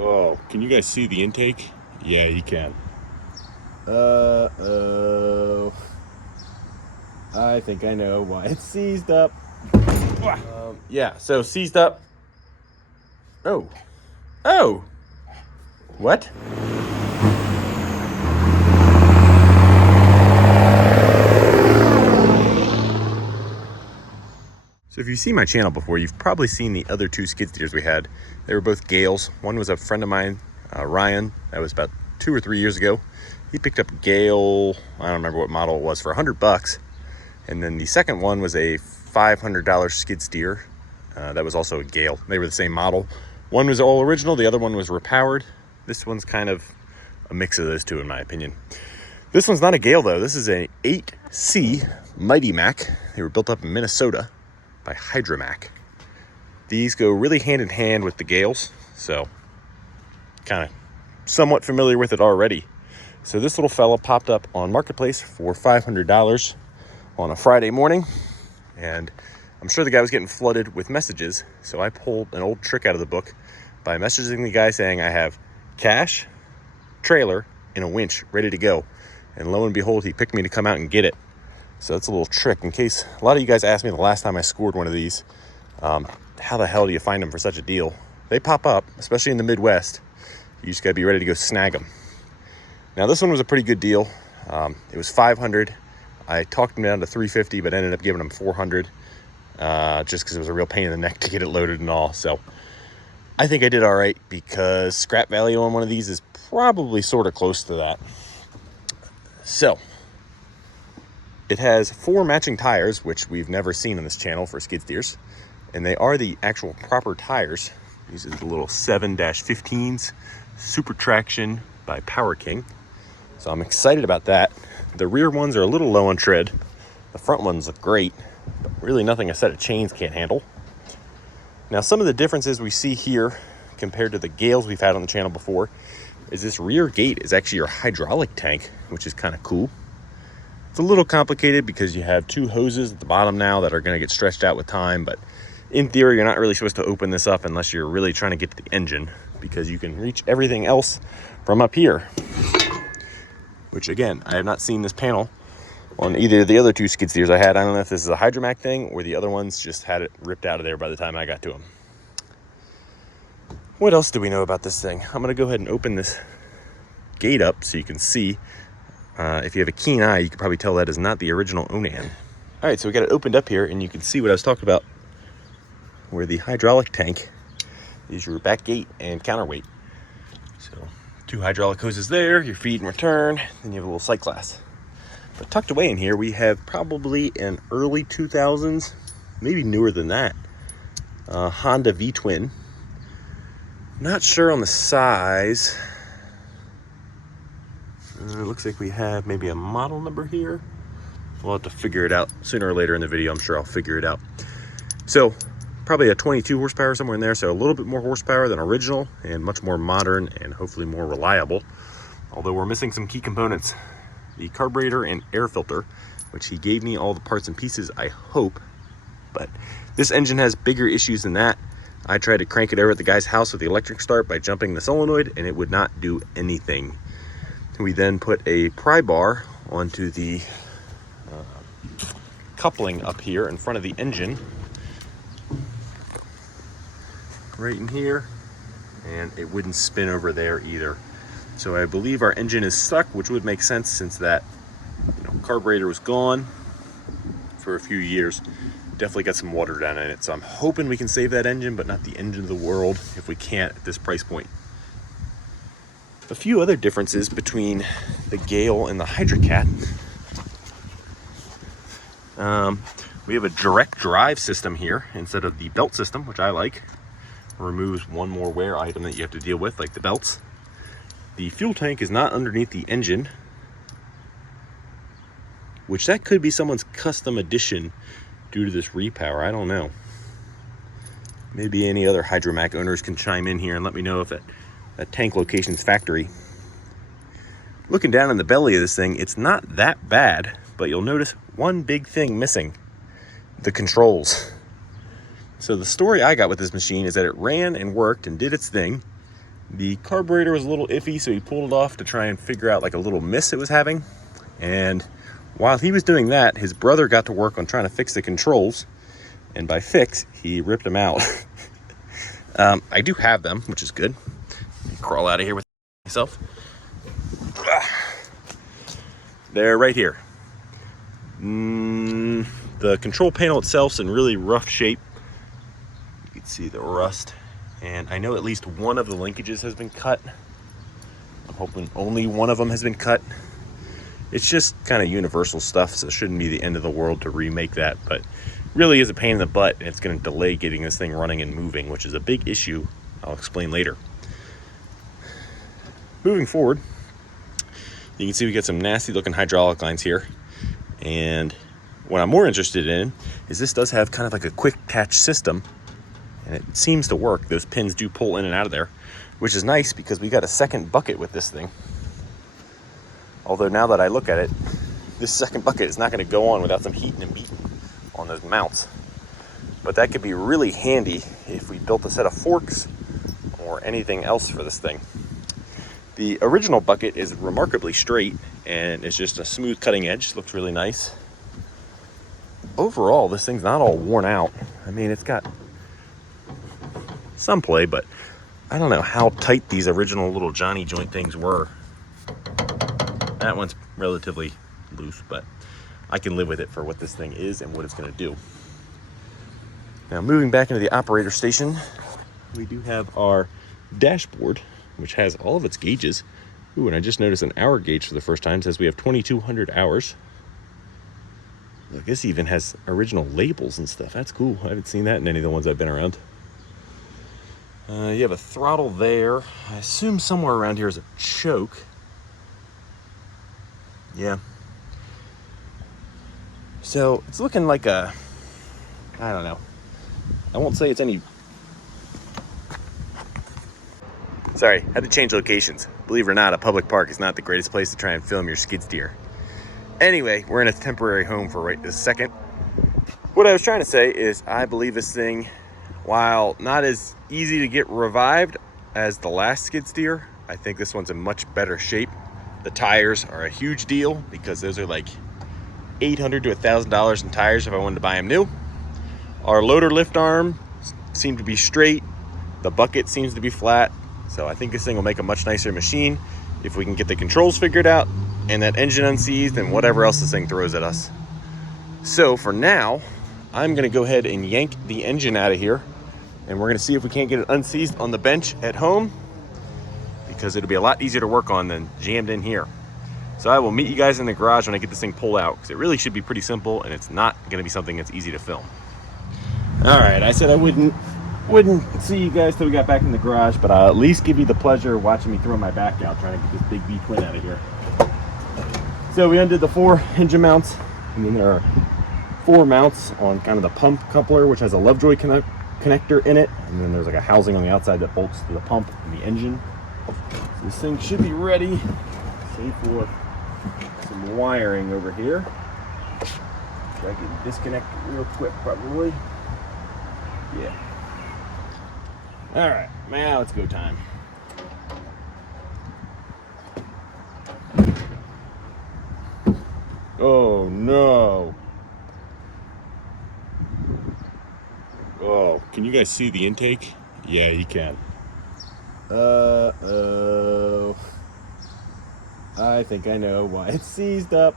Oh, can you guys see the intake? Yeah, you can. I think I know why it's seized up. Yeah, so seized up. Oh. Oh! What? So if you've seen my channel before, you've probably seen the other two skid steers we had. They were both Gales. One was a friend of mine, Ryan. That was about 2 or 3 years ago. He picked up a Gale, I don't remember what model it was, for $100. And then the second one was a $500 skid steer. That was also a Gale. They were the same model. One was all original, the other one was repowered. This one's kind of a mix of those two, in my opinion. This one's not a Gale, though. This is an 8C Mighty Mac. They were built up in Minnesota by Hydromac. These go really hand in hand with the Gales, so kind of somewhat familiar with it already. So this little fella popped up on Marketplace for $500 on a Friday morning, and I'm sure the guy was getting flooded with messages, so I pulled an old trick out of the book by messaging the guy saying I have cash, trailer, and a winch ready to go. And lo and behold, he picked me to come out and get it. So that's a little trick in case a lot of you guys asked me the last time I scored one of these, how the hell do you find them for such a deal? They pop up, especially in the Midwest. You just gotta be ready to go snag them. Now this one was a pretty good deal. It was $500. I talked him down to $350, but ended up giving him $400 just because it was a real pain in the neck to get it loaded and all. So I think I did all right because scrap value on one of these is probably sort of close to that. So it has 4 matching tires, which we've never seen on this channel for skid steers. And they are the actual proper tires. These are the little 7-15s, Super Traction by Power King. So I'm excited about that. The rear ones are a little low on tread. The front ones look great, but really nothing a set of chains can't handle. Now, some of the differences we see here compared to the Gales we've had on the channel before is this rear gate is actually your hydraulic tank, which is kind of cool. It's a little complicated because you have 2 hoses at the bottom now that are going to get stretched out with time, but in theory, you're not really supposed to open this up unless you're really trying to get to the engine, because you can reach everything else from up here. Which again, I have not seen this panel on either of the other 2 skid steers I had. I don't know if this is a Hydromac thing or the other ones just had it ripped out of there by the time I got to them. What else do we know about this thing? I'm going to go ahead and open this gate up so you can see. If you have a keen eye, you can probably tell that is not the original Onan. All right, so we got it opened up here, and you can see what I was talking about, where the hydraulic tank is your back gate and counterweight. So 2 hydraulic hoses there, your feed and return, then you have a little sight glass. But tucked away in here, we have probably an early 2000s, maybe newer than that, Honda V-twin. Not sure on the size. It looks like we have maybe a model number here. We'll have to figure it out sooner or later in the video. I'm sure I'll figure it out. So probably a 22 horsepower somewhere in there. So a little bit more horsepower than original and much more modern and hopefully more reliable. Although we're missing some key components. The carburetor and air filter, which he gave me all the parts and pieces, I hope. But this engine has bigger issues than that. I tried to crank it over at the guy's house with the electric start by jumping the solenoid, and it would not do anything. We then put a pry bar onto the coupling up here in front of the engine, right in here, and it wouldn't spin over there either. So I believe our engine is stuck, which would make sense since that carburetor was gone for a few years. Definitely got some water down in it, so I'm hoping we can save that engine, but not the engine of the world if we can't at this price point. A few other differences between the Gale and the Hydrocat. We have a direct drive system here instead of the belt system, which I like. Removes one more wear item that you have to deal with, like the belts. The fuel tank is not underneath the engine, which that could be someone's custom edition due to this repower. I don't know. Maybe any other Hydromac owners can chime in here and let me know if that tank location's factory. Looking down in the belly of this thing, it's not that bad, but you'll notice one big thing missing: the controls. So the story I got with this machine is that it ran and worked and did its thing, The carburetor was a little iffy, so he pulled it off to try and figure out like a little miss it was having. And while he was doing that, his brother got to work on trying to fix the controls. And by fix, he ripped them out. I do have them, which is good. Crawl out of here with myself. They're right here. The control panel itself's in really rough shape. You can see the rust. And I know at least one of the linkages has been cut. I'm hoping only one of them has been cut. It's just kind of universal stuff, so it shouldn't be the end of the world to remake that, but really is a pain in the butt, and it's going to delay getting this thing running and moving, which is a big issue I'll explain later. Moving forward, you can see we got some nasty looking hydraulic lines here, and what I'm more interested in is this does have kind of like a quick catch system, and it seems to work. Those pins do pull in and out of there, which is nice because we got a second bucket with this thing. Although now that I look at it, this second bucket is not going to go on without some heating and beating on those mounts. But that could be really handy if we built a set of forks or anything else for this thing. The original bucket is remarkably straight and it's just a smooth cutting edge. Looks really nice. Overall, this thing's not all worn out. I mean, it's got some play, but I don't know how tight these original little Johnny joint things were. That one's relatively loose, but I can live with it for what this thing is and what it's going to do. Now, moving back into the operator station, we do have our dashboard, which has all of its gauges. Ooh, and I just noticed an hour gauge for the first time. It says we have 2,200 hours. I guess it even has original labels and stuff. That's cool. I haven't seen that in any of the ones I've been around. You have a throttle there. I assume somewhere around here is a choke. Yeah. So it's looking like a, I don't know. I won't say it's any. Sorry, had to change locations. Believe it or not, a public park is not the greatest place to try and film your skid steer. Anyway, we're in a temporary home for right this second. What I was trying to say is I believe this thing, while not as easy to get revived as the last skid steer, I think this one's in much better shape. The tires are a huge deal because those are like $800 to $1,000 in tires if I wanted to buy them new. Our loader lift arm seemed to be straight. The bucket seems to be flat. So I think this thing will make a much nicer machine if we can get the controls figured out and that engine unseized and whatever else this thing throws at us. So for now, I'm gonna go ahead and yank the engine out of here, and we're gonna see if we can't get it unseized on the bench at home, because it'll be a lot easier to work on than jammed in here. So I will meet you guys in the garage when I get this thing pulled out, because it really should be pretty simple and it's not gonna be something that's easy to film. All right, I said I wouldn't see you guys till we got back in the garage, but I'll at least give you the pleasure of watching me throw my back out trying to get this big V-twin out of here. So we undid the 4 engine mounts, and then there are 4 mounts on kind of the pump coupler, which has a Lovejoy connector in it, and then there's like a housing on the outside that bolts to the pump and the engine. So this thing should be ready, save for some wiring over here. I can disconnect it real quick, probably. Yeah. All right, now it's go time. Oh no. Oh, can you guys see the intake? Yeah, you can. Uh-oh. I think I know why it's seized up.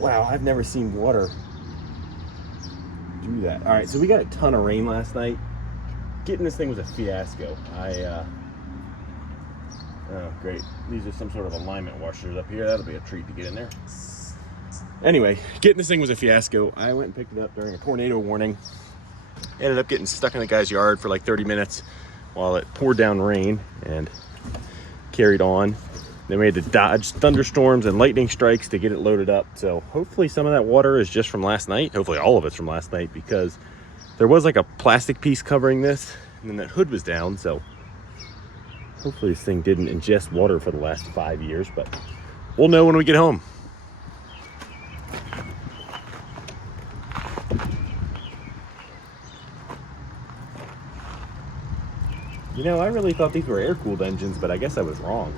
Wow, I've never seen water do that. All right, so we got a ton of rain last night. Getting this thing was a fiasco. Oh, great. These are some sort of alignment washers up here. That'll be a treat to get in there. Anyway, getting this thing was a fiasco. I went and picked it up during a tornado warning. Ended up getting stuck in the guy's yard for like 30 minutes while it poured down rain and carried on. Then we had to dodge thunderstorms and lightning strikes to get it loaded up. So hopefully some of that water is just from last night. Hopefully all of it's from last night, because there was like a plastic piece covering this and then that hood was down. So hopefully this thing didn't ingest water for the last 5 years, but we'll know when we get home. You know, I really thought these were air-cooled engines, but I guess I was wrong.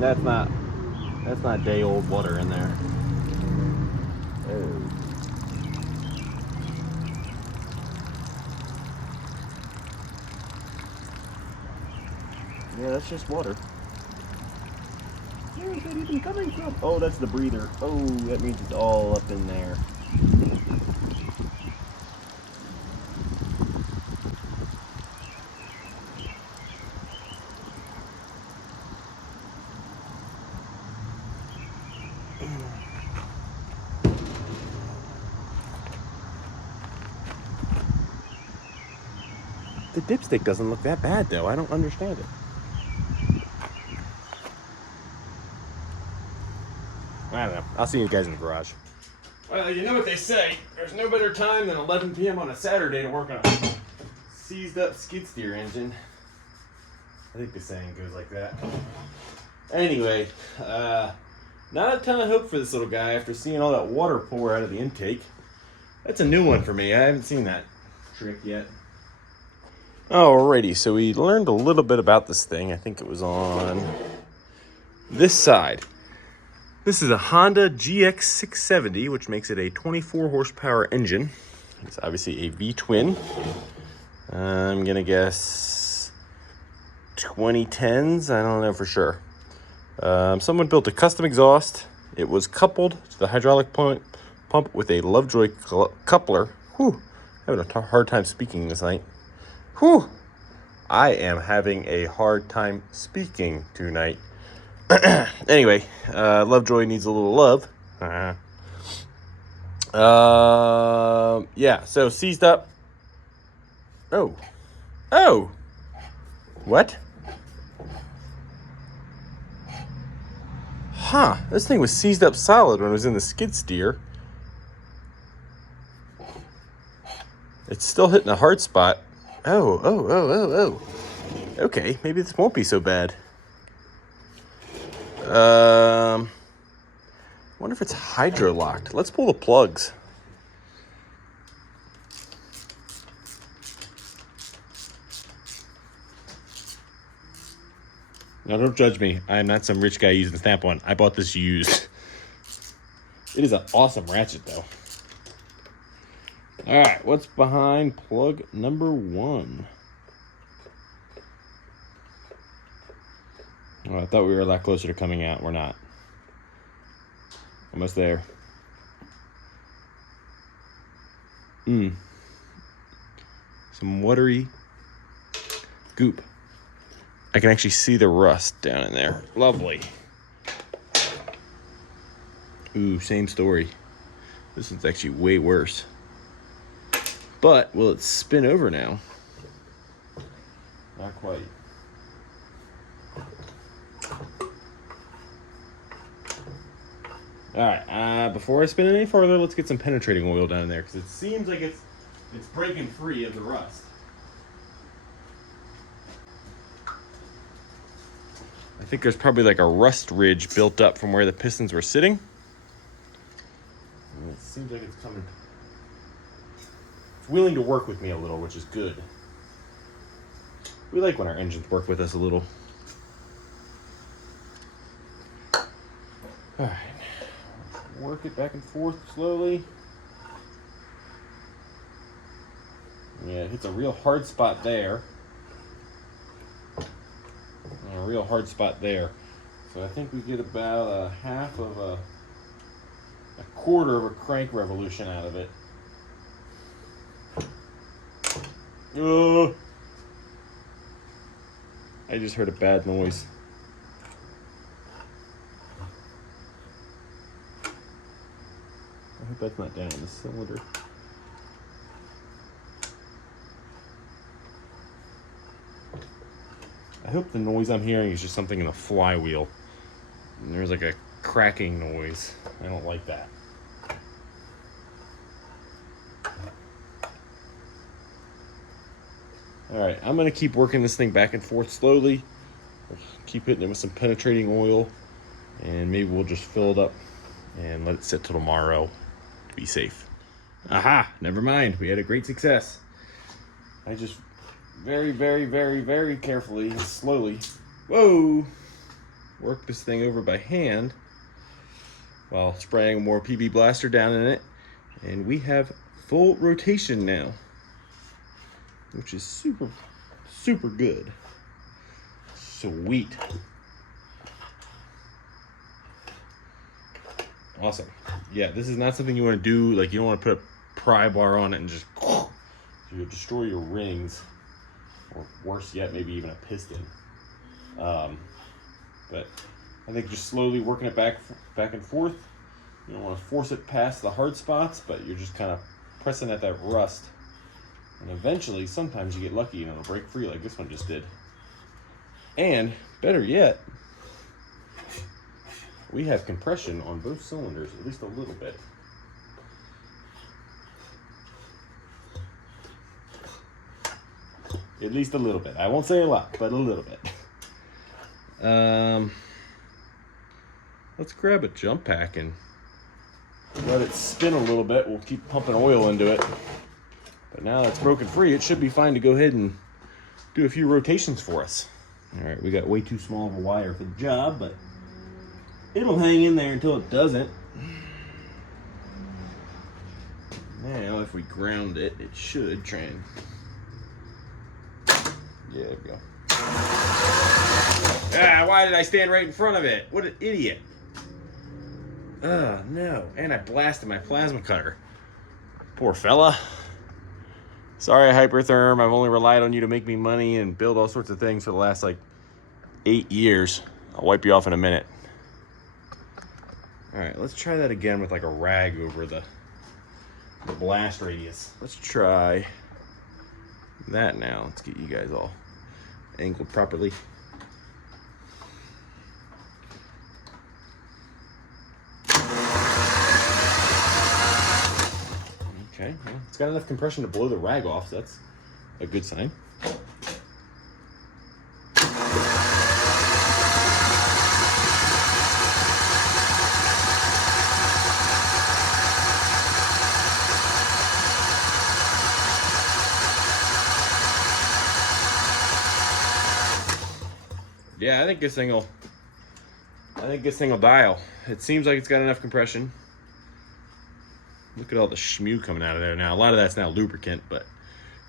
That's not day-old water in there. Oh. Yeah, that's just water. Where is that even coming from? Oh, that's the breather. Oh, that means it's all up in there. The dipstick doesn't look that bad, though. I don't understand it. I don't know. I'll see you guys in the garage. Well, you know what they say. There's no better time than 11 p.m. on a Saturday to work on a seized up skid steer engine. I think the saying goes like that. Anyway, not a ton of hope for this little guy after seeing all that water pour out of the intake. That's a new one for me. I haven't seen that trick yet. Alrighty, so we learned a little bit about this thing. I think it was on this side. This is a Honda GX670, which makes it a 24 horsepower engine. It's obviously a V-twin. I'm gonna guess 2010s. I don't know for sure. Someone built a custom exhaust. It was coupled to the hydraulic pump with a Lovejoy coupler. Whew, having a hard time speaking this night. Whew, I am having a hard time speaking tonight. Anyway, Lovejoy needs a little love. Yeah, so seized up. Oh, what? Huh, this thing was seized up solid when it was in the skid steer. It's still hitting a hard spot. Oh. Okay, maybe this won't be so bad. Wonder if it's hydro locked. Let's pull the plugs. Now don't judge me. I am not some rich guy using Snap-on. I bought this used. It is an awesome ratchet though. All right, what's behind plug number 1? Oh, I thought we were a lot closer to coming out. We're not. Almost there. Some watery goop. I can actually see the rust down in there. Lovely. Ooh, same story. This one's actually way worse. But will it spin over now? Not quite. All right, before I spin it any further, let's get some penetrating oil down there because it seems like it's breaking free of the rust. I think there's probably like a rust ridge built up from where the pistons were sitting. And it seems like it's coming. It's willing to work with me a little, which is good. We like when our engines work with us a little. All right. Work it back and forth slowly. Yeah, it hits a real hard spot there. And a real hard spot there. So I think we get about a half of a quarter of a crank revolution out of it. I just heard a bad noise. I hope that's not down in the cylinder. I hope the noise I'm hearing is just something in the flywheel. And there's like a cracking noise. I don't like that. Alright, I'm going to keep working this thing back and forth slowly. Keep hitting it with some penetrating oil. And maybe we'll just fill it up and let it sit till tomorrow to be safe. Aha, never mind. We had a great success. I just very, very, very, very carefully and slowly, work this thing over by hand while spraying more PB Blaster down in it. And we have full rotation now, which is super, super good. Sweet. Awesome. Yeah, this is not something you want to do. Like, you don't want to put a pry bar on it and just you destroy your rings, or worse yet, maybe even a piston. But I think just slowly working it back and forth. You don't want to force it past the hard spots, but you're just kind of pressing at that rust. And eventually, sometimes you get lucky and it'll break free like this one just did. And better yet, we have compression on both cylinders, at least a little bit. At least a little bit. I won't say a lot, but a little bit. Let's grab a jump pack and let it spin a little bit. We'll keep pumping oil into it. But now that it's broken free, it should be fine to go ahead and do a few rotations for us. All right, we got way too small of a wire for the job, but it'll hang in there until it doesn't. Now, if we ground it, it should try and... Yeah, there we go. Ah, why did I stand right in front of it? What an idiot. Oh, no. And I blasted my plasma cutter. Poor fella. Sorry, Hypertherm. I've only relied on you to make me money and build all sorts of things for the last, 8 years. I'll wipe you off in a minute. All right, let's try that again with, a rag over the blast radius. Let's try that now. Let's get you guys all angled properly. Okay, well, it's got enough compression to blow the rag off, so that's a good sign. Yeah, I think this thing will dial. It seems like it's got enough compression. Look at all the schmew coming out of there now. A lot of that's now lubricant, but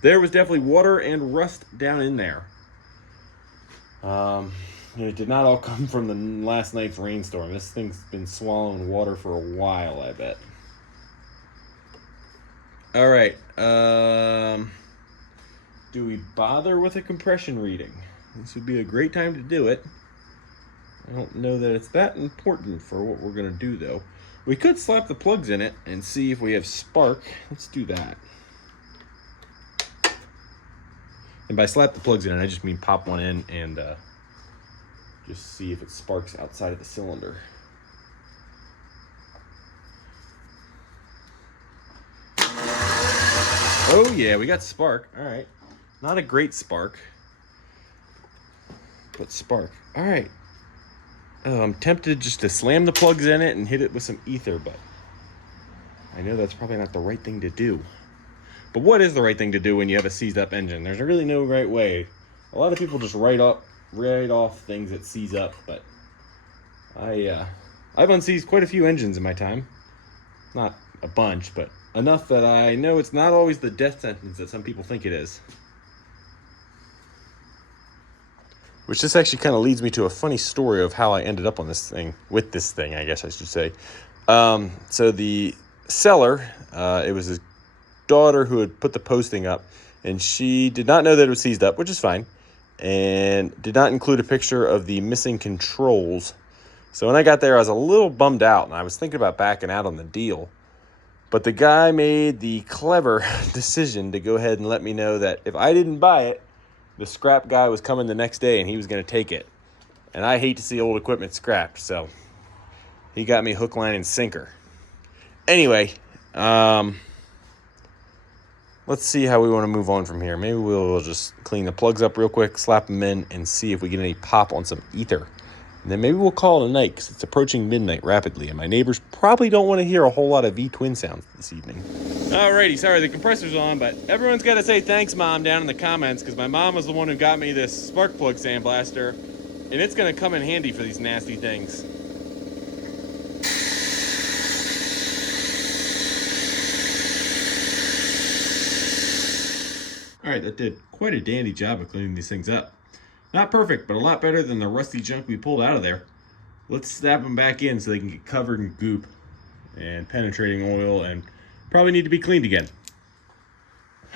there was definitely water and rust down in there. It did not all come from the last night's rainstorm. This thing's been swallowing water for a while, I bet. All right. Do we bother with a compression reading? This would be a great time to do it. I don't know that it's that important for what we're going to do, though. We could slap the plugs in it and see if we have spark. Let's do that. And by slap the plugs in, I just mean pop one in and just see if it sparks outside of the cylinder. Oh yeah, we got spark. All right. Not a great spark, but spark. All right. I'm tempted just to slam the plugs in it and hit it with some ether, but I know that's probably not the right thing to do. But what is the right thing to do when you have a seized up engine? There's really no right way. A lot of people just write off things that seize up, but I've unseized quite a few engines in my time. Not a bunch, but enough that I know it's not always the death sentence that some people think it is. Which this actually kind of leads me to a funny story of how I ended up on this thing, with this thing, I guess I should say. So the seller, it was his daughter who had put the posting up, and she did not know that it was seized up, which is fine, and did not include a picture of the missing controls. So when I got there, I was a little bummed out, and I was thinking about backing out on the deal. But the guy made the clever decision to go ahead and let me know that if I didn't buy it, the scrap guy was coming the next day and he was going to take it. And I hate to see old equipment scrapped, so he got me hook, line, and sinker. Anyway, let's see how we want to move on from here. Maybe we'll just clean the plugs up real quick, slap them in, and see if we get any pop on some ether. And then maybe we'll call it a night because it's approaching midnight rapidly, and my neighbors probably don't want to hear a whole lot of V-twin sounds this evening. Alrighty, sorry the compressor's on, but everyone's got to say thanks, Mom, down in the comments, because my mom was the one who got me this spark plug sandblaster, and it's going to come in handy for these nasty things. Alright, that did quite a dandy job of cleaning these things up. Not perfect, but a lot better than the rusty junk we pulled out of there. Let's snap them back in so they can get covered in goop and penetrating oil and probably need to be cleaned again.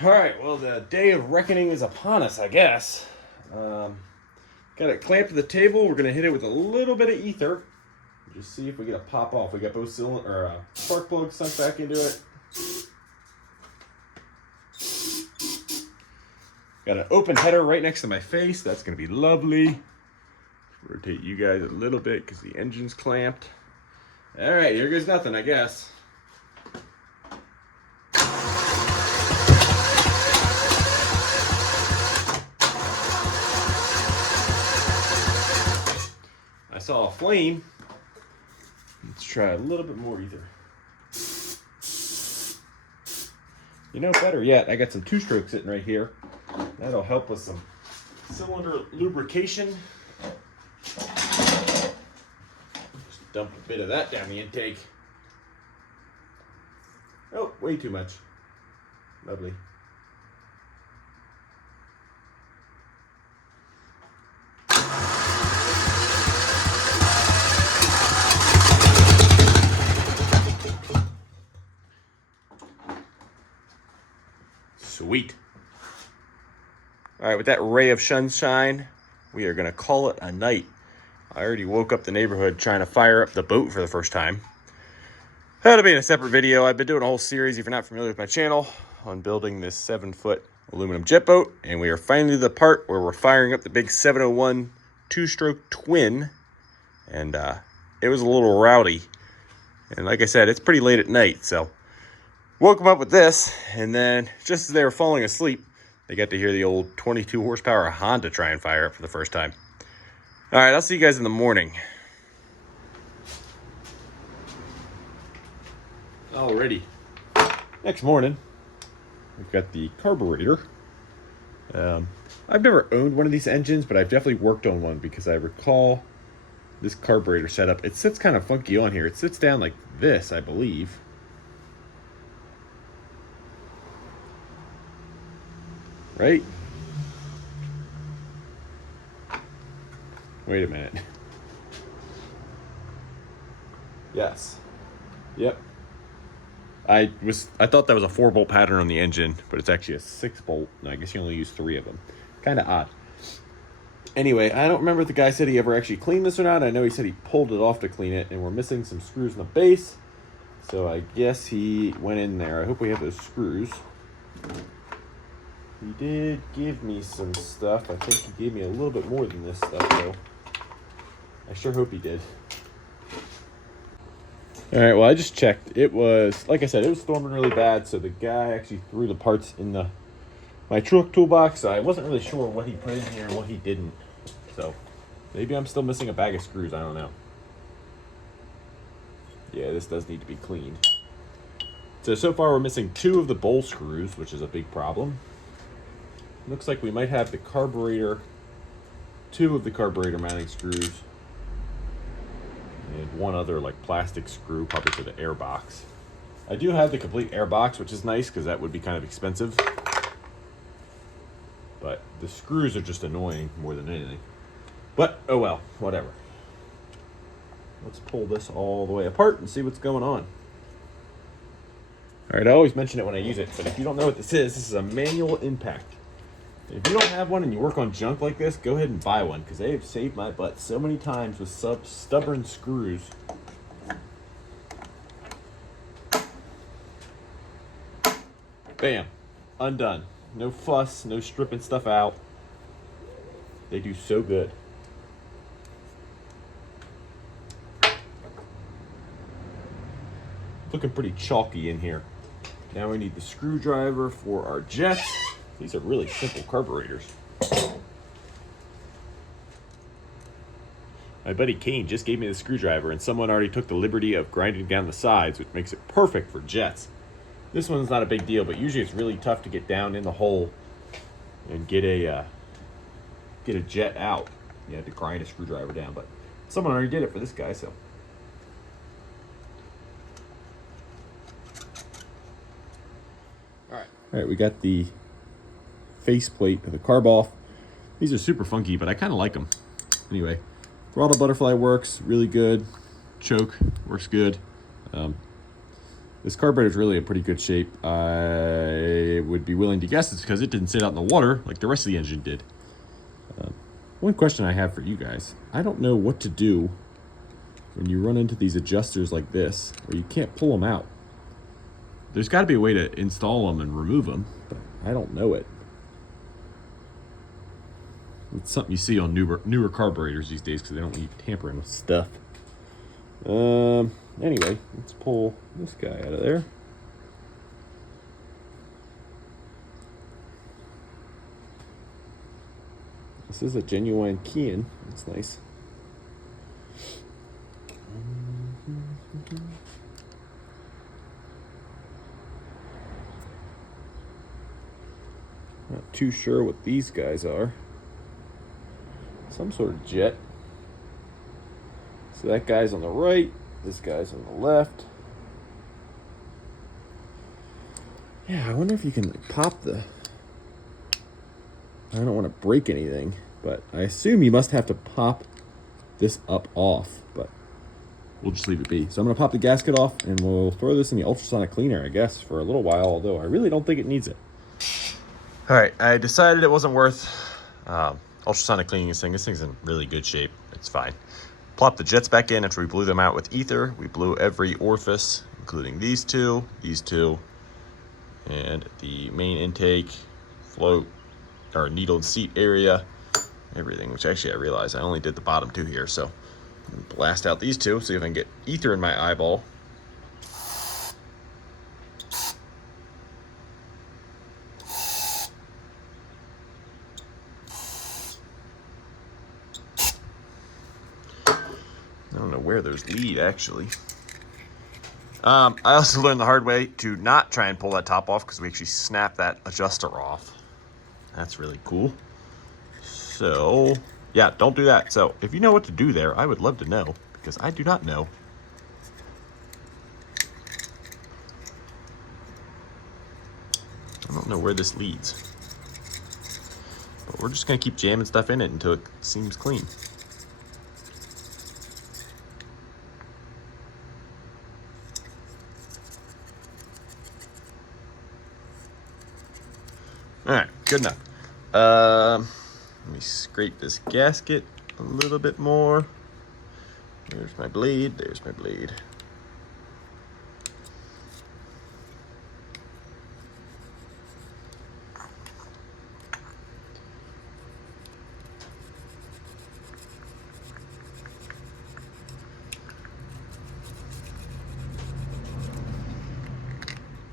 Alright, well, the day of reckoning is upon us, I guess. Got it clamped to the table. We're going to hit it with a little bit of ether. Just see if we get a pop off. We got both spark plugs sunk back into it. Got an open header right next to my face. That's going to be lovely. Rotate you guys a little bit because the engine's clamped. Alright, here goes nothing, I guess. I saw a flame. Let's try a little bit more ether. You know, better yet, I got some two-stroke sitting right here. That'll help with some cylinder lubrication. Just dump a bit of that down the intake. Oh, way too much. Lovely. Sweet. All right, with that ray of sunshine, we are going to call it a night. I already woke up the neighborhood trying to fire up the boat for the first time. That'll be in a separate video. I've been doing a whole series, if you're not familiar with my channel, on building this 7-foot aluminum jet boat. And we are finally to the part where we're firing up the big 701 two-stroke twin. And it was a little rowdy. And like I said, it's pretty late at night, so woke them up with this. And then just as they were falling asleep, they got to hear the old 22 horsepower Honda try and fire up for the first time. All right, I'll see you guys in the morning. Alrighty. Next morning, we've got the carburetor. I've never owned one of these engines, but I've definitely worked on one because I recall this carburetor setup. It sits kind of funky on here. It sits down like this, I believe. Right? Wait a minute. Yes. Yep. I thought that was a 4-bolt pattern on the engine, but it's actually a 6-bolt, and I guess you only use 3 of them. Kind of odd. Anyway, I don't remember if the guy said he ever actually cleaned this or not. I know he said he pulled it off to clean it, and we're missing some screws in the base. So I guess he went in there. I hope we have those screws. He did give me some stuff. I think he gave me a little bit more than this stuff, though. I sure hope he did. All right, well, I just checked. It was, like I said, it was storming really bad, so the guy actually threw the parts in my truck toolbox. So I wasn't really sure what he put in here and what he didn't. So maybe I'm still missing a bag of screws. I don't know. Yeah, this does need to be cleaned. So far we're missing 2 of the bowl screws, which is a big problem. Looks like we might have the carburetor, 2 of the carburetor mounting screws, and 1 other like plastic screw, probably for the air box. I do have the complete air box, which is nice because that would be kind of expensive. But the screws are just annoying more than anything. But, oh well, whatever. Let's pull this all the way apart and see what's going on. All right, I always mention it when I use it, but if you don't know what this is a manual impact. If you don't have one and you work on junk like this, go ahead and buy one, because they have saved my butt so many times with stubborn screws. Bam. Undone. No fuss, no stripping stuff out. They do so good. Looking pretty chalky in here. Now we need the screwdriver for our jets. These are really simple carburetors. I My buddy Kane just gave me the screwdriver, and someone already took the liberty of grinding down the sides, which makes it perfect for jets. This one's not a big deal, but usually it's really tough to get down in the hole and get a jet out. You have to grind a screwdriver down, but someone already did it for this guy, so. All right, we got the faceplate of the carb off. These are super funky, but I kind of like them. Anyway, throttle butterfly works really good. Choke works good. This carburetor is really in pretty good shape. I would be willing to guess it's because it didn't sit out in the water like the rest of the engine did. One question I have for you guys. I don't know what to do when you run into these adjusters like this, where you can't pull them out. There's got to be a way to install them and remove them, but I don't know it. It's something you see on newer carburetors these days because they don't need tampering with stuff. Anyway, let's pull this guy out of there. This is a genuine key-in. That's nice. Not too sure what these guys are. Some sort of jet. So that guy's on the right, this guy's on the left. Yeah, I wonder if you can like, pop the... I don't want to break anything, but I assume you must have to pop this up off, but we'll just leave it be. So I'm going to pop the gasket off, and we'll throw this in the ultrasonic cleaner, I guess, for a little while, although I really don't think it needs it. All right, I decided it wasn't worth ultrasonic cleaning this thing. This thing's in really good shape. It's fine. Plop the jets back in after we blew them out with ether. We blew every orifice, including these two, and the main intake, float, or needled seat area, everything, which actually I realized I only did the bottom two here, so blast out these two, see if I can get ether in my eyeball. I don't know where those lead, actually. I also learned the hard way to not try and pull that top off because we actually snapped that adjuster off. That's really cool. So, yeah, don't do that. So, if you know what to do there, I would love to know, because I do not know. I don't know where this leads. But we're just going to keep jamming stuff in it until it seems clean. All right, good enough. Let me scrape this gasket a little bit more. There's my blade, there's my blade. I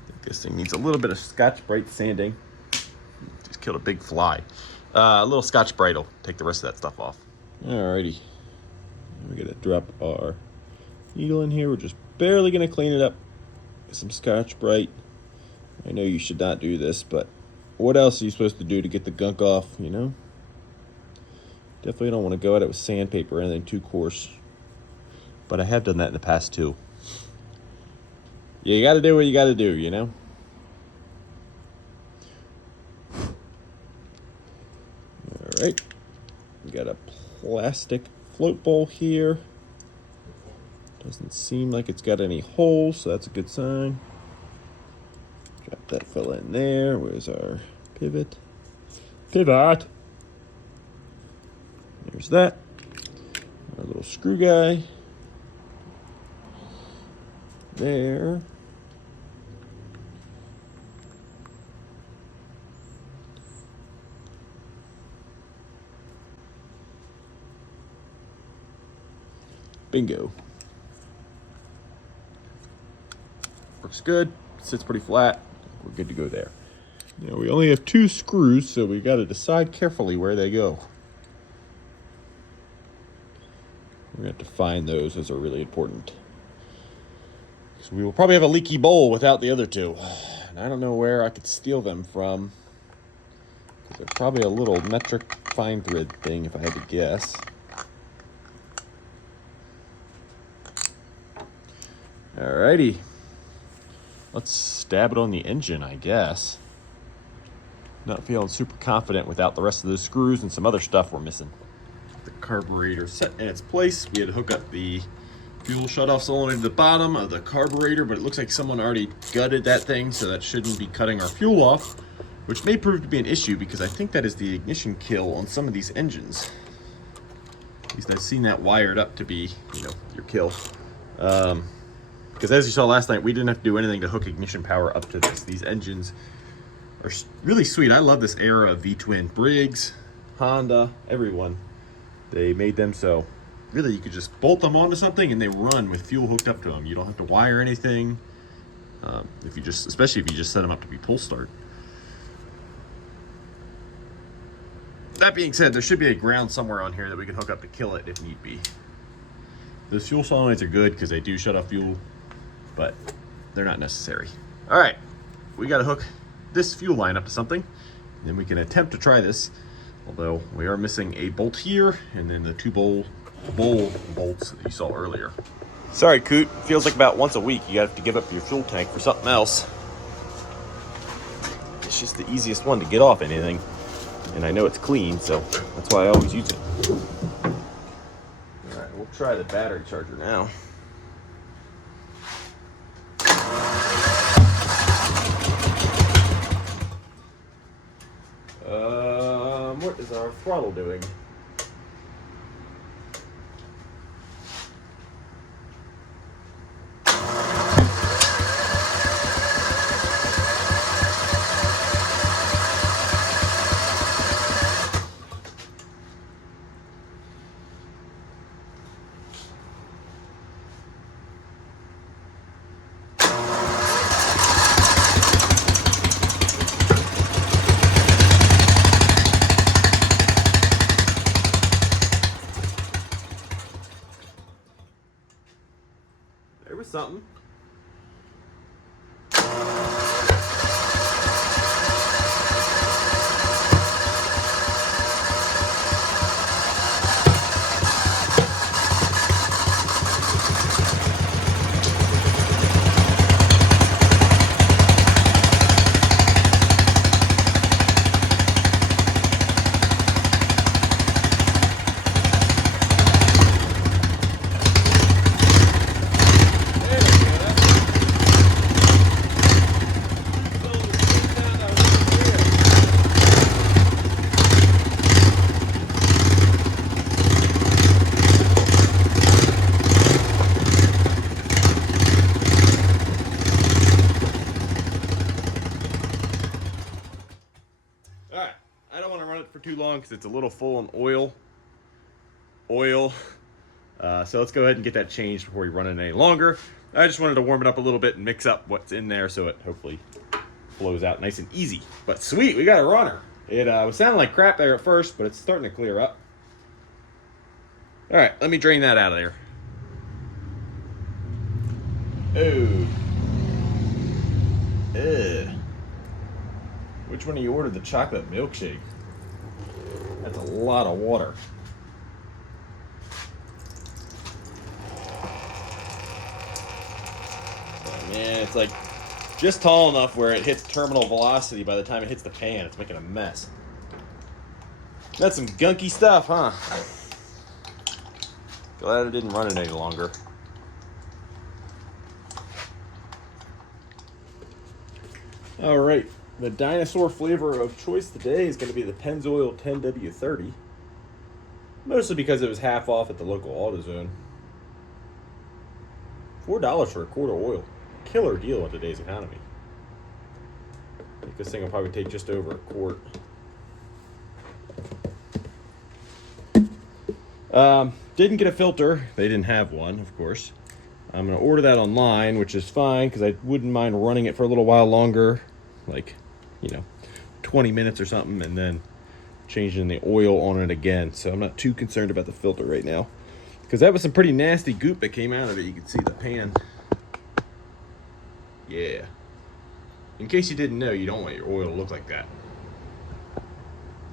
think this thing needs a little bit of Scotch-Brite sanding. Just killed a big fly. A little Scotch-Brite will take the rest of that stuff off. Alrighty. We're gonna drop our needle in here. We're just barely gonna clean it up with some Scotch-Brite. I know you should not do this, but what else are you supposed to do to get the gunk off, you know? Definitely don't want to go at it with sandpaper or anything too coarse. But I have done that in the past too. You gotta do what you gotta do, you know? Alright. We got a plastic float bowl here. Doesn't seem like it's got any holes, so that's a good sign. Drop that fella in there. Where's our pivot? Pivot! There's that. Our little screw guy. There. Bingo. Works good. Sits pretty flat. We're good to go there. Now we only have 2 screws, so we got to decide carefully where they go. We're going to have to find those. Those are really important. So we will probably have a leaky bowl without the other two. And I don't know where I could steal them from. They're probably a little metric fine thread thing if I had to guess. Alrighty. Let's stab it on the engine, I guess. Not feeling super confident without the rest of those screws and some other stuff we're missing. The carburetor set in its place. We had to hook up the fuel shutoff solenoid to the bottom of the carburetor, but it looks like someone already gutted that thing, so that shouldn't be cutting our fuel off, which may prove to be an issue because I think that is the ignition kill on some of these engines. At least I've seen that wired up to be, your kill. Because as you saw last night, we didn't have to do anything to hook ignition power up to this. These engines are really sweet. I love this era of V-twin. Briggs, Honda, everyone. They made them so really you could just bolt them onto something and they run with fuel hooked up to them. You don't have to wire anything. Especially if you just set them up to be pull start. That being said, there should be a ground somewhere on here that we can hook up to kill it if need be. Those fuel solenoids are good because they do shut off fuel, but they're not necessary. All right, we got to hook this fuel line up to something, and then we can attempt to try this, although we are missing a bolt here and then the two bowl bolts that you saw earlier. Sorry, Coot. Feels like about once a week you have to give up your fuel tank for something else. It's just the easiest one to get off anything, and I know it's clean, so that's why I always use it. All right, we'll try the battery charger now. What is our throttle doing? There was something. Alright, I don't want to run it for too long because it's a little full on oil. So let's go ahead and get that changed before we run it any longer. I just wanted to warm it up a little bit and mix up what's in there so it hopefully flows out nice and easy. But sweet, we got a runner. It was sounding like crap there at first, but it's starting to clear up. Alright, let me drain that out of there. Oh. Ugh. Which one of you ordered the chocolate milkshake? That's a lot of water. Oh, man, it's like just tall enough where it hits terminal velocity by the time it hits the pan. It's making a mess. That's some gunky stuff, huh? Glad I didn't run it any longer. All right. The dinosaur flavor of choice today is going to be the Pennzoil 10W30. Mostly because it was half off at the local AutoZone. $4 for a quart of oil. Killer deal in today's economy. I think this thing will probably take just over a quart. Didn't get a filter. They didn't have one, of course. I'm going to order that online, which is fine because I wouldn't mind running it for a little while longer. Like, 20 minutes or something, and then changing the oil on it again. So I'm not too concerned about the filter right now. because that was some pretty nasty goop that came out of it. You can see the pan. Yeah. In case you didn't know, you don't want your oil to look like that.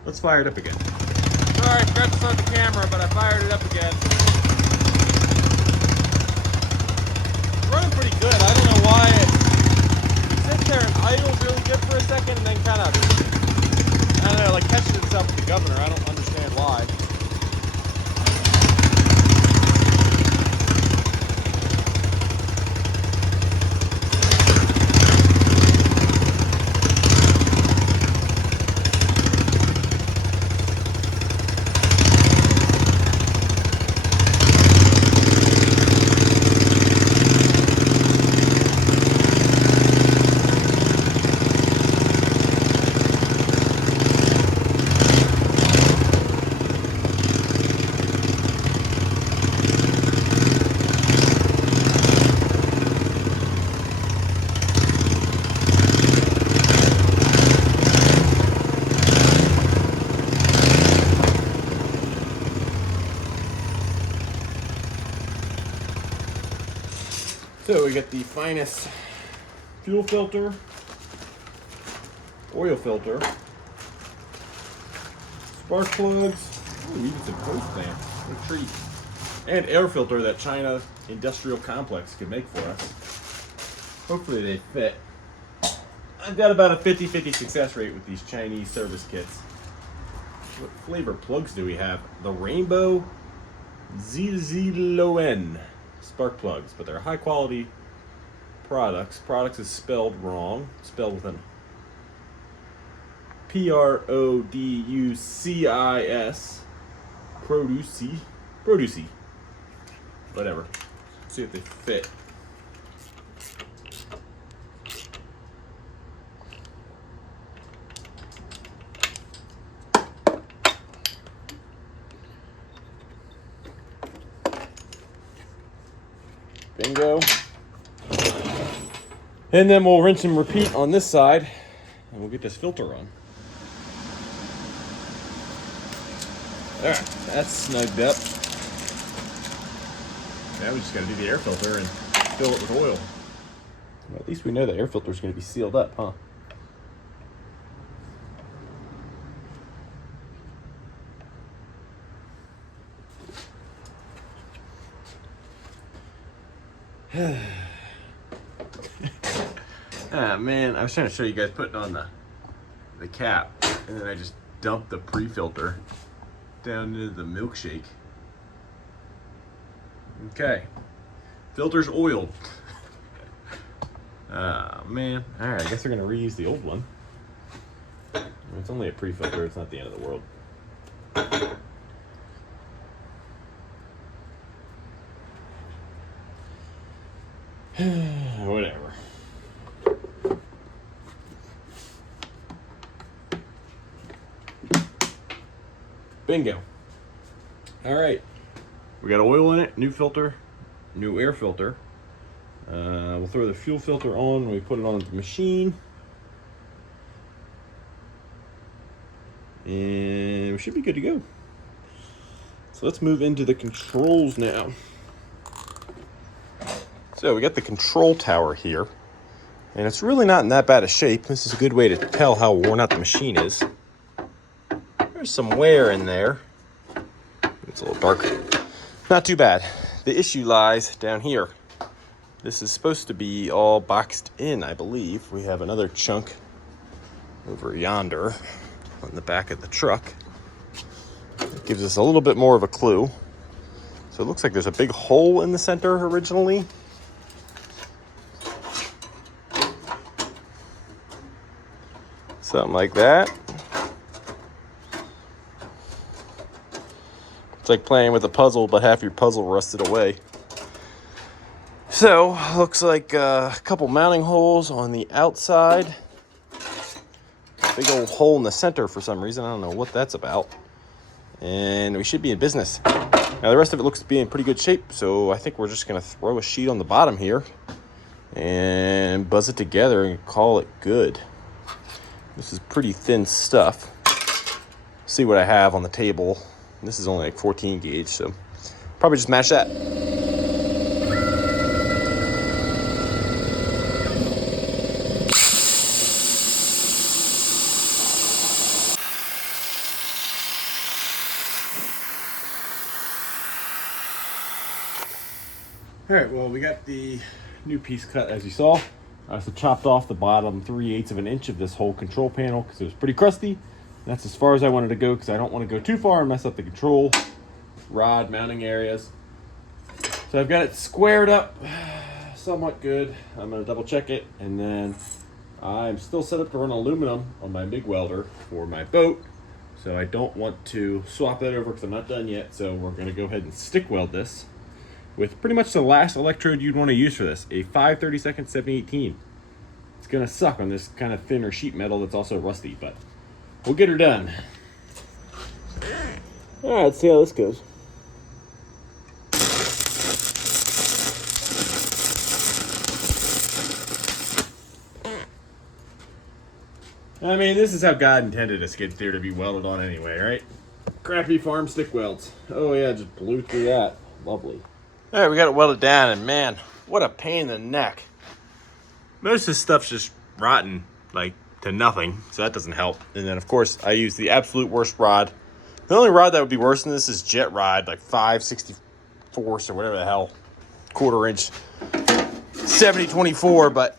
Let's fire it up again. Sorry, I forgot to start the camera, but I fired it up again. It's running pretty good. I don't know why it sits there and idles really good for a second and then kind of, I don't know, like catches itself with the governor. I don't understand why. So we got the finest fuel filter, oil filter, spark plugs, ooh, even some hose clamps, what a treat, and air filter that China industrial complex could make for us. Hopefully they fit. I've got about a 50-50 success rate with these Chinese service kits. What flavor plugs do we have? The Rainbow ZZLON spark plugs, but they're high quality products. Products is spelled wrong, spelled with an Producis, Produci, whatever. Let's see if they fit. Bingo. And then we'll rinse and repeat on this side, and we'll get this filter on. Alright, that's snugged up. Now we just gotta do the air filter and fill it with oil. Well, at least we know the air filter is gonna be sealed up, huh? Ah man, I was trying to show you guys putting on the cap, and then I just dumped the pre-filter down into the milkshake. Okay, filter's oiled. Oh man, all right, I guess we're gonna reuse the old one. It's only a pre-filter, it's not the end of the world. Whatever. Bingo. All right, we got oil in it, new filter, new air filter. We'll throw the fuel filter on when we put it on the machine, and we should be good to go. So let's move into the controls now. So we got the control tower here, and it's really not in that bad a shape. This is a good way to tell how worn out the machine is. There's some wear in there. It's a little dark. Not too bad. The issue lies down here. This is supposed to be all boxed in, I believe. We have another chunk over yonder on the back of the truck. It gives us a little bit more of a clue. So it looks like there's a big hole in the center originally. Something like that. It's like playing with a puzzle, but half your puzzle rusted away. So, looks like a couple mounting holes on the outside. Big old hole in the center for some reason. I don't know what that's about. And we should be in business. Now, the rest of it looks to be in pretty good shape, so I think we're just going to throw a sheet on the bottom here and buzz it together and call it good. This is pretty thin stuff. See what I have on the table. This is only like 14 gauge, so probably just match that. All right, well, we got the new piece cut as you saw. I also chopped off the bottom 3/8 of an inch of this whole control panel because it was pretty crusty. That's as far as I wanted to go because I don't want to go too far and mess up the control rod mounting areas. So I've got it squared up somewhat good. I'm going to double check it, and then I'm still set up to run aluminum on my MIG welder for my boat. So I don't want to swap that over because I'm not done yet. So we're going to go ahead and stick weld this with pretty much the last electrode you'd want to use for this, a 5/32 7018. It's gonna suck on this kind of thinner sheet metal that's also rusty, but we'll get her done. All right, let's see how this goes. I mean, this is how God intended a skid steer to be welded on anyway, right? Crappy farm stick welds. Oh yeah, just blew through that. Lovely. All right, we got it welded down, and man, what a pain in the neck. Most of this stuff's just rotten, like, to nothing, so that doesn't help. And then, of course, I use the absolute worst rod. The only rod that would be worse than this is jet rod, like 5/64 or whatever the hell, 1/4 inch, 7024, but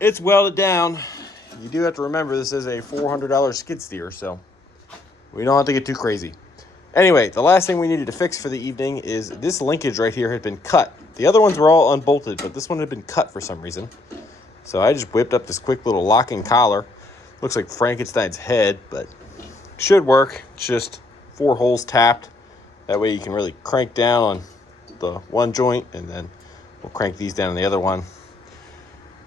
it's welded down. You do have to remember this is a $400 skid steer, so we don't have to get too crazy. Anyway, the last thing we needed to fix for the evening is this linkage right here had been cut. The other ones were all unbolted, but this one had been cut for some reason. So I just whipped up this quick little locking collar. Looks like Frankenstein's head, but should work. It's just 4 holes tapped. That way you can really crank down on the one joint, and then we'll crank these down on the other one.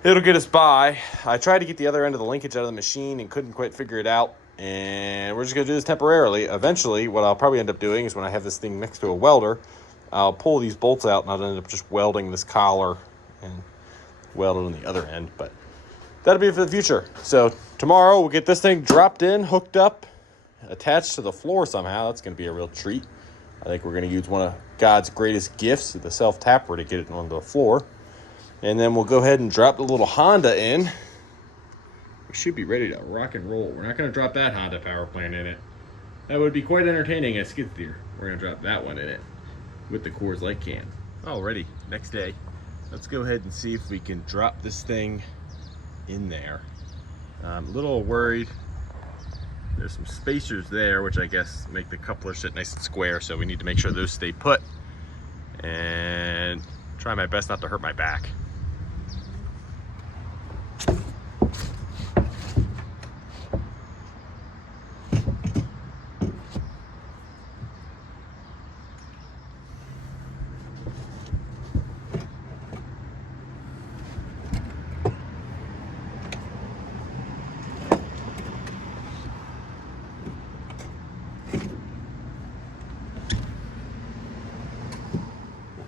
It'll get us by. I tried to get the other end of the linkage out of the machine and couldn't quite figure it out. And we're just going to do this temporarily. Eventually, what I'll probably end up doing is when I have this thing next to a welder, I'll pull these bolts out and I'll end up just welding this collar and weld it on the other end. But that'll be for the future. So tomorrow we'll get this thing dropped in, hooked up, attached to the floor somehow. That's going to be a real treat. I think we're going to use one of God's greatest gifts, the self-tapper, to get it onto the floor. And then we'll go ahead and drop the little Honda in. We should be ready to rock and roll. We're not going to drop that Honda power plant in it. That would be quite entertaining as skid steer. We're going to drop that one in it with the Coors Light can. Alrighty, next day. Let's go ahead and see if we can drop this thing in there. I'm a little worried. There's some spacers there, which I guess make the coupler sit nice and square, so we need to make sure those stay put. And try my best not to hurt my back.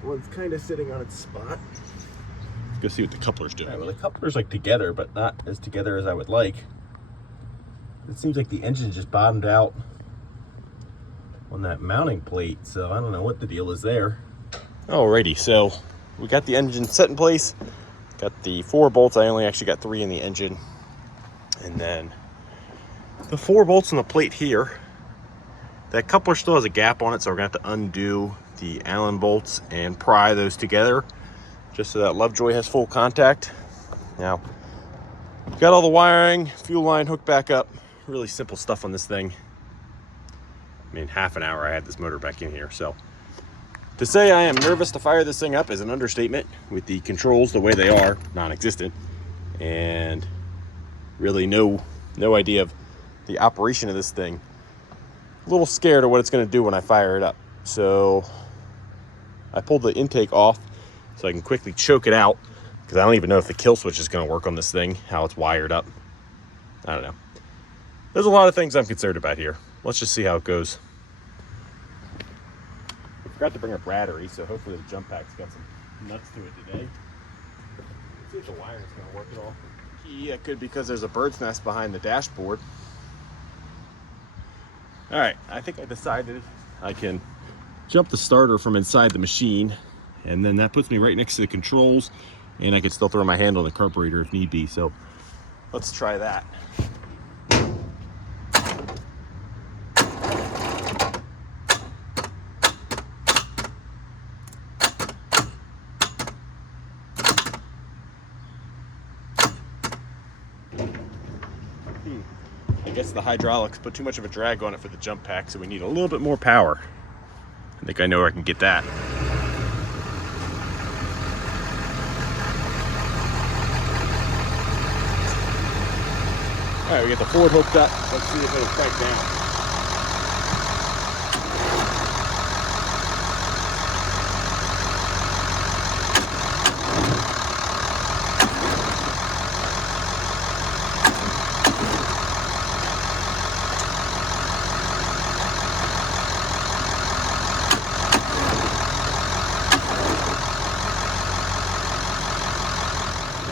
One's kind of sitting on its spot. Let's go see what the coupler's doing. All right, well, the coupler's like together, but not as together as I would like. It seems like the engine just bottomed out on that mounting plate, so I don't know what the deal is there. Alrighty, so we got the engine set in place. Got the 4 bolts. I only actually got 3 in the engine. And then the 4 bolts on the plate here. That coupler still has a gap on it, so we're gonna have to undo the Allen bolts and pry those together just so that Lovejoy has full contact. Now, got all the wiring, fuel line hooked back up. Really simple stuff on this thing. I mean, half an hour I had this motor back in here. So to say I am nervous to fire this thing up is an understatement, with the controls the way they are, non-existent, and really no idea of the operation of this thing. A little scared of what it's going to do when I fire it up. So I pulled the intake off so I can quickly choke it out, because I don't even know if the kill switch is going to work on this thing, how it's wired up. I don't know. There's a lot of things I'm concerned about here. Let's just see how it goes. I forgot to bring a battery, so hopefully the jump pack's got some nuts to it today. Let's see if the wiring's going to work at all. Yeah, it could, because there's a bird's nest behind the dashboard. All right, I think I decided I can jump the starter from inside the machine, and then that puts me right next to the controls, and I can still throw my hand on the carburetor if need be. So let's try that. I guess the hydraulics put too much of a drag on it for the jump pack, so we need a little bit more power. I think I know where I can get that. All right, we got the Ford hooked up. Let's see if it'll crank down.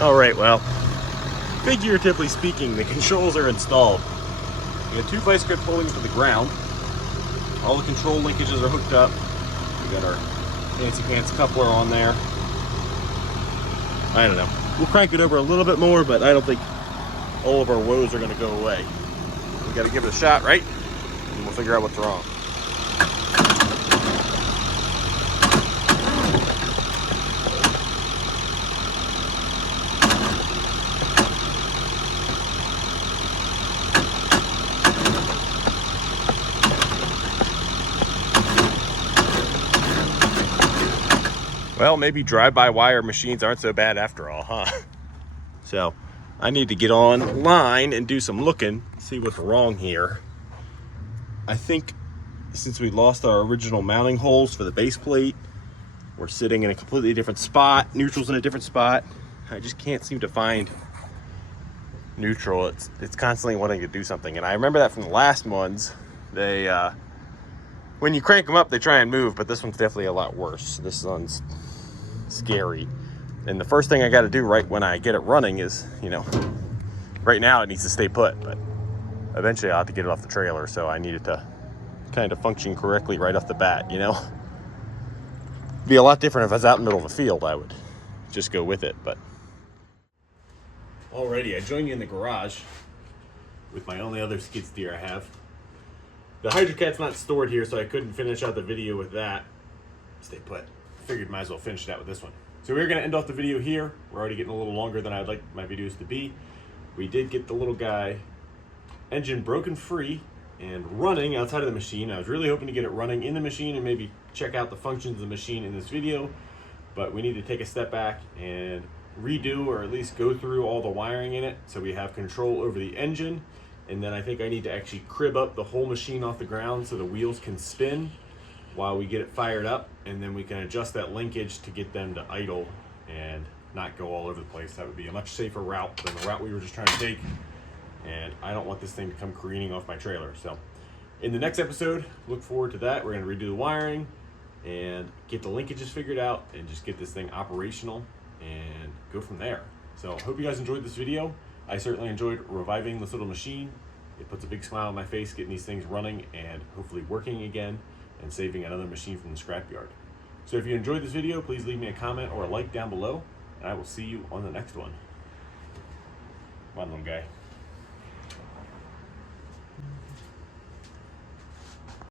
All right, well, figuratively speaking, the controls are installed. We got 2 vice grips holding to the ground. All the control linkages are hooked up. We got our fancy pants coupler on there. I don't know. We'll crank it over a little bit more, but I don't think all of our woes are going to go away. We got to give it a shot, right? And we'll figure out what's wrong. Well, maybe drive-by-wire machines aren't so bad after all, huh? So I need to get online and do some looking, see what's wrong here. I think since we lost our original mounting holes for the base plate, we're sitting in a completely different spot. Neutral's in a different spot. I just can't seem to find neutral. It's constantly wanting to do something. And I remember that from the last ones. They, when you crank them up, they try and move, but this one's definitely a lot worse. This one's scary. And the first thing I got to do right when I get it running is, you know, right now it needs to stay put, but eventually I'll have to get it off the trailer, so I need it to kind of function correctly right off the bat, you know. It'd be a lot different if I was out in the middle of a field. I would just go with it, but. Alrighty, I joined you in the garage with my only other skid steer I have. The Hydrocat's not stored here, so I couldn't finish out the video with that. Stay put. Figured might as well finish that with this one. So we're gonna end off the video here. We're already getting a little longer than I'd like my videos to be. We did get the little guy engine broken free and running outside of the machine. I was really hoping to get it running in the machine and maybe check out the functions of the machine in this video, but we need to take a step back and redo, or at least go through all the wiring in it so we have control over the engine. And then I think I need to actually crib up the whole machine off the ground so the wheels can spin while we get it fired up, and then we can adjust that linkage to get them to idle and not go all over the place. That would be a much safer route than the route we were just trying to take, and I don't want this thing to come careening off my trailer. So in the next episode, look forward to that. We're going to redo the wiring and get the linkages figured out and just get this thing operational and go from there. So I hope you guys enjoyed this video. I certainly enjoyed reviving this little machine. It puts a big smile on my face getting these things running and hopefully working again and saving another machine from the scrapyard. So if you enjoyed this video, please leave me a comment or a like down below, and I will see you on the next one. Come on, little guy.